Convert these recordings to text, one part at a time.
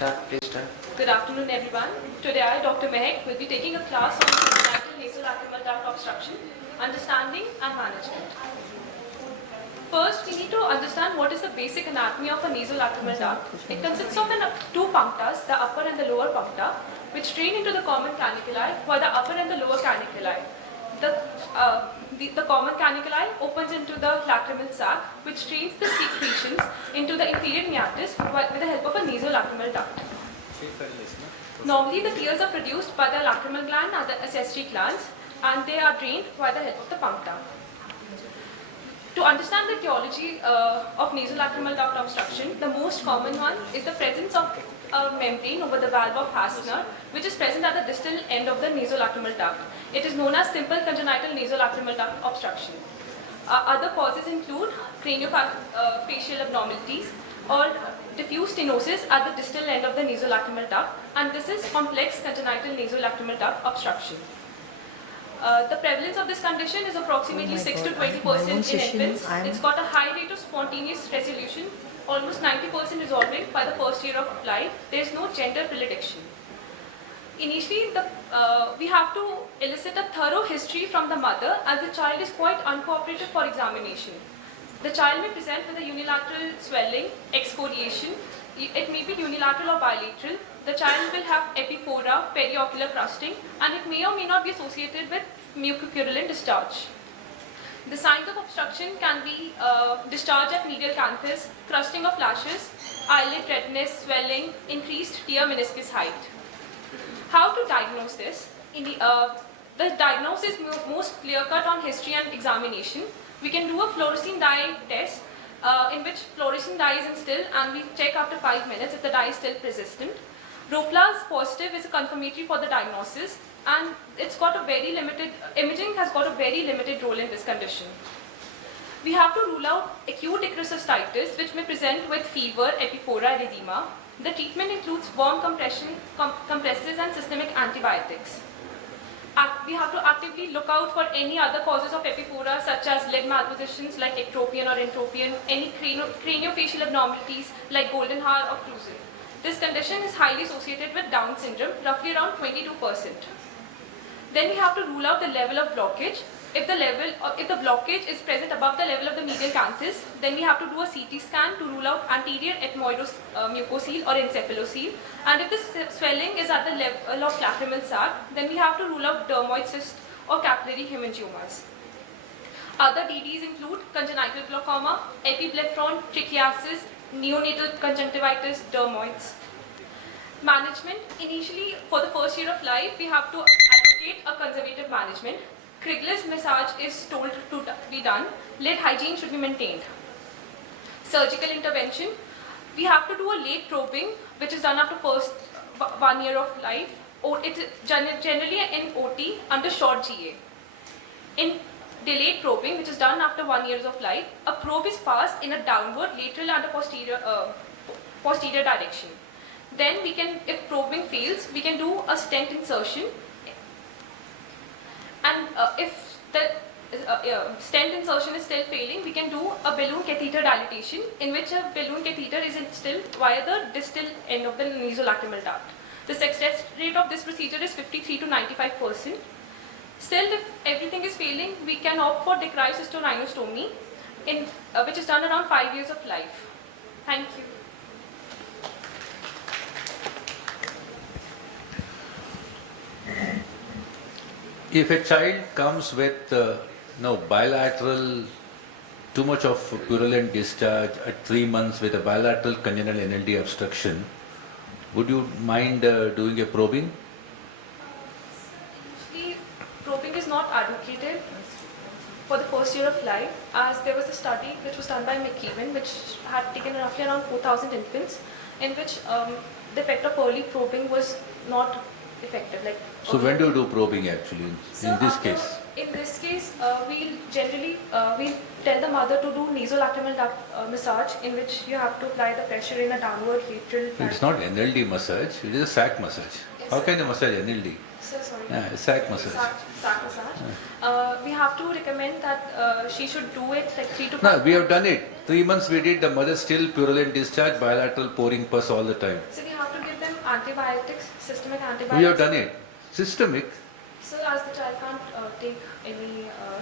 Please start. Good afternoon, everyone. Today I, Dr. Mehak, will be taking a class on congenital nasolacrimal duct obstruction, understanding and management. First, we need to understand what is the basic anatomy of a nasolacrimal duct. It consists of two punctas, the upper and the lower puncta, which drain into the common caniculi, while the upper and the lower caniculi. The common caniculi opens into the lacrimal sac, which drains the secretions into the inferior meatus with the help of a nasolacrimal duct. Normally, the tears are produced by the lacrimal gland and the accessory glands, and they are drained by the help of the puncta. To understand the etiology of nasolacrimal duct obstruction, the most common one is the presence of a membrane over the valve of Hassner, which is present at the distal end of the nasolacrimal duct. It is known as simple congenital nasolacrimal duct obstruction. Other causes include craniofacial abnormalities or diffuse stenosis at the distal end of the nasolacrimal duct, and this is complex congenital nasolacrimal duct obstruction. The prevalence of this condition is approximately 6 to 20% in infants. It's got a high rate of spontaneous resolution, almost 90% resolving by the first year of life. There is no gender predilection. Initially, we have to elicit a thorough history from the mother, as the child is quite uncooperative for examination. The child may present with a unilateral swelling, excoriation. It may be unilateral or bilateral. The child will have epiphora, periocular crusting, and it may or may not be associated with mucopurulent discharge. The signs of obstruction can be discharge at medial canthus, crusting of lashes, eyelid redness, swelling, increased tear meniscus height. How to diagnose this? The diagnosis is most clear-cut on history and examination. We can do a fluorescein dye test in which fluorescein dye is instilled, and we check after 5 minutes if the dye is still persistent. Roplaz positive is a confirmatory for the diagnosis, and it's got a very limited, imaging has got a very limited role in this condition. We have to rule out acute icrocystitis, which may present with fever, epiphora, erythema. The treatment includes warm compresses and systemic antibiotics. We have to actively look out for any other causes of epiphora, such as leg malpositions like ectropion or entropion, any craniofacial abnormalities like golden hour or Kruse. This condition is highly associated with Down syndrome, roughly around 22%. Then we have to rule out the level of blockage. If the blockage is present above the level of the medial canthus, then we have to do a CT scan to rule out anterior ethmoidous mucocele or encephalocele. And if the swelling is at the level of lacrimal sac, then we have to rule out dermoid cyst or capillary hemangiomas. Other DDs include congenital glaucoma, epiblephron, trichiasis, neonatal conjunctivitis, dermoids. Management, initially for the first year of life, we have to advocate a conservative management. Krigler's massage is told to be done. Lid hygiene should be maintained. Surgical intervention, we have to do a late probing, which is done after first 1 year of life. It's generally in OT under short GA. In delayed probing, which is done after 1 year of life, a probe is passed in a downward, lateral and a posterior direction. Then we can, if probing fails, we can do a stent insertion. And if the stent insertion is still failing, we can do a balloon catheter dilatation, in which a balloon catheter is instilled via the distal end of the nasolacrimal duct. The success rate of this procedure is 53 to 95%. Still, if everything is failing, we can opt for dicryocystorhinostomy, which is done around 5 years of life. Thank you. If a child comes with bilateral, too much of purulent discharge at 3 months with a bilateral congenital NLD obstruction, would you mind doing a probing? Usually, probing is not advocated for the first year of life, as there was a study which was done by McKeown, which had taken roughly around 4,000 infants, in which the effect of early probing was not effective. So when do you do probing actually in this case? In this case, we generally tell the mother to do nasolacrimal duct massage, in which you have to apply the pressure in a downward lateral. It's not NLD massage, it is a sac massage. Yes, How can you massage NLD? Sir, sorry. Yeah, sac massage. Sac massage. We have to recommend that she should do it like 3 to 5 No, we have done it. 3 months we did, the mother still purulent discharge, bilateral pouring pus all the time. So we have to give antibiotics, systemic antibiotics. We have done it. Systemic, So as the child can't take any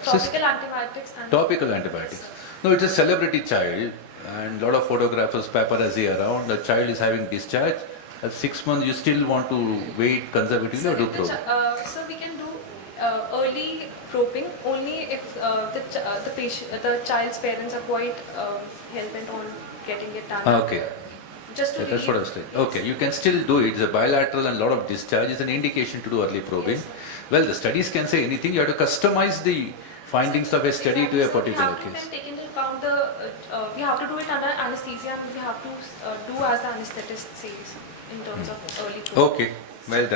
Syst- topical antibiotics and topical antibiotics. No, it's a celebrity child, and a lot of photographers, paparazzi around. The child is having discharge. At 6 months, you still want to wait conservatively or do if the probing? so we can do early probing only if the child's parents are quite hell-bent on getting it done. Okay. Just to Yeah, that's what I was saying. Okay, you can still do it. It's a bilateral and a lot of discharge is an indication to do early probing. Yes. Well, the studies can say anything. You have to customize the findings of a study to a particular We have case. to take into account we have to do it under anesthesia and we have to do as the anesthetist says in terms of early probing. Okay, well done.